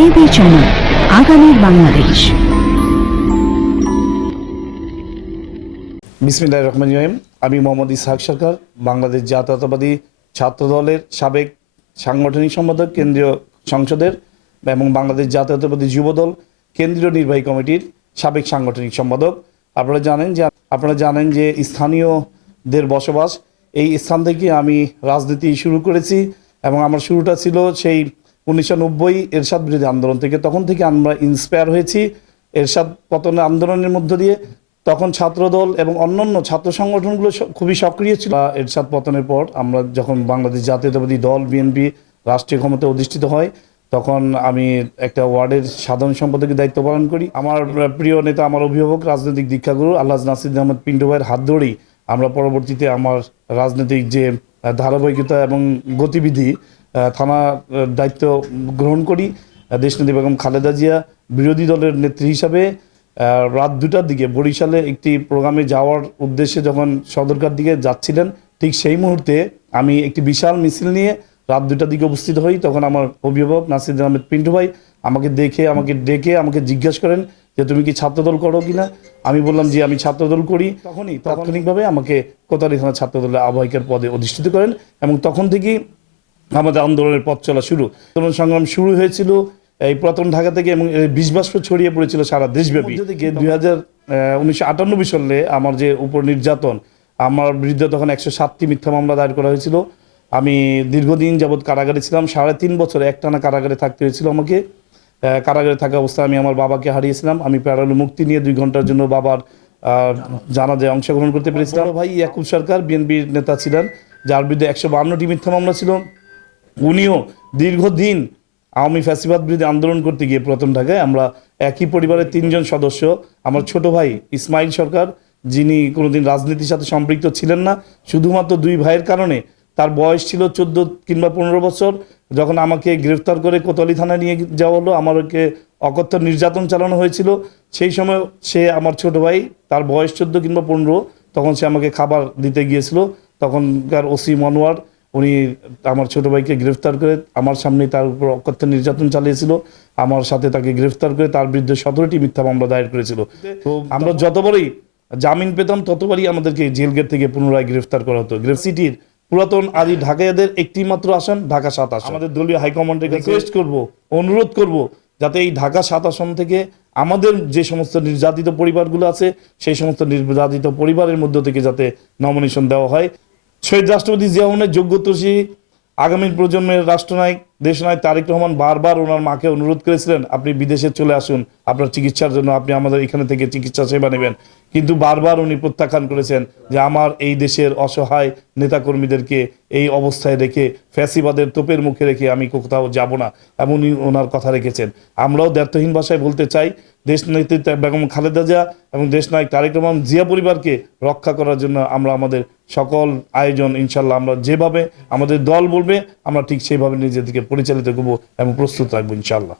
AB channel, আগামীর বাংলাদেশ। বিসমিল্লাহির রহমানির রহিম। আমি মোহাম্মদ ইসহাক সরকার, বাংলাদেশ জাতীয়তাবাদী ছাত্র দলের সাবেক সাংগঠনিক সম্পাদক, কেন্দ্রীয় সংসদের এবং বাংলাদেশ জাতীয়তাবাদী যুবদল কেন্দ্রীয় নির্বাহী কমিটির সাবেক সাংগঠনিক সম্পাদক। আপনারা জানেন যে স্থানীয়দের বসবাস, এই স্থান থেকে আমি রাজনীতি শুরু করেছি এবং আমার শুরুটা ছিল সেই 1990 এরশাদ বিরোধী আন্দোলন থেকে। তখন থেকে আমরা ইন্সপায়ার হয়েছি এরশাদ পতনের আন্দোলনের মধ্য দিয়ে। তখন ছাত্রদল এবং অন্যান্য ছাত্র সংগঠনগুলো খুবই সক্রিয় ছিল। এরশাদ পতনের পর আমরা যখন বাংলাদেশ জাতীয়তাবাদী দল বিএনপি রাষ্ট্রীয় ক্ষমতায় অধিষ্ঠিত হয়, তখন আমি একটা ওয়ার্ডের সাধারণ সম্পাদকের দায়িত্ব পালন করি। আমার প্রিয় নেতা, আমার অভিভাবক, রাজনৈতিক দীক্ষাগুরু আলহাজ নাসির আহমদ পিন্টু ভাইয়ের হাত ধরেই আমরা পরবর্তীতে আমার রাজনৈতিক যে ধারাবাহিকতা এবং গতিবিধি থানা দায়িত্ব গ্রহণ করি। দেশনেত্রী বেগম খালেদা জিয়া বিরোধী দলের নেত্রী হিসাবে রাত 2টার দিকে বরিশালে একটি প্রোগ্রামে যাওয়ার উদ্দেশ্যে যখন সদরঘাট দিকে যাচ্ছিলেন, ঠিক সেই মুহূর্তে আমি একটি বিশাল মিছিল নিয়ে রাত 2টার দিকে উপস্থিত হই। তখন আমার অভিভাবক নাসির আহমেদ পিন্টু ভাই আমাকে দেখে, আমাকে ডেকে আমাকে জিজ্ঞাসা করেন যে তুমি কি ছাত্রদল করো কিনা। আমি বললাম যে আমি ছাত্রদল করি। তখনই তাৎক্ষণিকভাবে আমাকে কোতোয়ালি থানা ছাত্রদলের আহ্বায়কের পদে অধিষ্ঠিত করেন এবং তখন থেকেই আমাদের আন্দোলনের পথ চলা শুরু। আন্দোলন সংগ্রাম শুরু হয়েছিল এই পুরাতন ঢাকা থেকে এবং বিষবাষ্প ছড়িয়ে পড়েছিল সারা দেশব্যাপী। 1998 সালে আমার যে উপর নির্যাতন, আমার বিরুদ্ধে তখন 107টি মিথ্যা মামলা দায়ের করা হয়েছিল। আমি দীর্ঘদিন যাবৎ কারাগারে ছিলাম, 3.5 বছর একটানা কারাগারে থাকতে হয়েছিল আমাকে। কারাগারে থাকা অবস্থায় আমি আমার বাবাকে হারিয়েছিলাম। আমি প্যারোলে মুক্তি নিয়ে 2 ঘন্টার জন্য বাবার জানাজায় অংশগ্রহণ করতে পেরেছিলাম। ভাই ইয়াকুব সরকার বিএনপির নেতা ছিলেন, যার বিরুদ্ধে 152টি মিথ্যা মামলা ছিল। উনিও দীর্ঘদিন আওয়ামী ফ্যাসিবাদ বিরোধী আন্দোলন করতে গিয়ে প্রথম ঢাকায় আমরা একই পরিবারের 3 জন সদস্য, আমার ছোট ভাই ইসমাইল সরকার, যিনি কোনোদিন রাজনীতির সাথে সম্পৃক্ত ছিলেন না, শুধুমাত্র 2 ভাইয়ের কারণে, তার বয়স ছিল 14 কিংবা 15 বছর, যখন আমাকে গ্রেফতার করে কোতোয়ালি থানায় নিয়ে যাওয়া হলো, আমাকে অকথ্য নির্যাতন চালানো হয়েছিল। সেই সময় সে, আমার ছোট ভাই, তার বয়স 14 কিংবা 15, তখন সে আমাকে খাবার দিতে গিয়েছিল। তখনকার ওসি মনোয়ার, উনি আমার ছোট ভাইকে গ্রেফতার করে আমার সামনে তার উপর অকথ্য নির্যাতন চালিয়েছিল। আমার সাথে তাকে গ্রেফতার করে তার বিরুদ্ধে 17টি মিথ্যা মামলা দায়ের করেছিল। তো আমরা যতবারই জামিন পেতাম ততবারই আমাদেরকে জেল গেট থেকে পুনরায় গ্রেফতার করা হতো। সিটির পুরাতন আদি ঢাকাইয়াদের একটি মাত্র আসন, ঢাকা 7 আসন। আমাদের দলীয় হাইকমান্ডকে রিকোয়েস্ট করব, অনুরোধ করব, যাতে এই ঢাকা 7 আসন থেকে আমাদের যে সমস্ত নির্যাতিত পরিবারগুলো আছে, সেই সমস্ত নির্যাতিত পরিবারের মধ্য থেকে যাতে নমিনেশন দেওয়া হয়। শহীদ রাষ্ট্রপতি জিয়া রহমানের যোগ্যতোষী আগামী প্রজন্মের রাষ্ট্রনায়ক দেশনায়ক তারেক রহমান বারবার ওনার মাকে অনুরোধ করেছিলেন, আপনি বিদেশে চলে আসুন আপনার চিকিৎসার জন্য, আপনি আমাদের এখানে থেকে চিকিৎসা সেবা নেবেন। কিন্তু বারবার উনি প্রত্যাখ্যান করেছেন যে আমার এই দেশের অসহায় নেতাকর্মীদেরকে এই অবস্থায় রেখে, ফ্যাসিবাদের তোপের মুখে রেখে আমি কোথাও যাব না, এমন উনি ওনার কথা রেখেছেন। আমরাও দ্ব্যর্থহীন ভাষায় বলতে চাই, দেশ নেত্রী বেগম খালেদা জিয়া এবং দেশনায়ক তারেক রহমান জিয়া পরিবারকে রক্ষা করার জন্য আমরা আমাদের সকল আয়োজন, ইনশাল্লাহ আমরা যেভাবে আমাদের দল বলবে আমরা ঠিক সেইভাবে নিজেদেরকে পরিচালিত করবো এবং প্রস্তুত রাখবো ইনশাল্লাহ।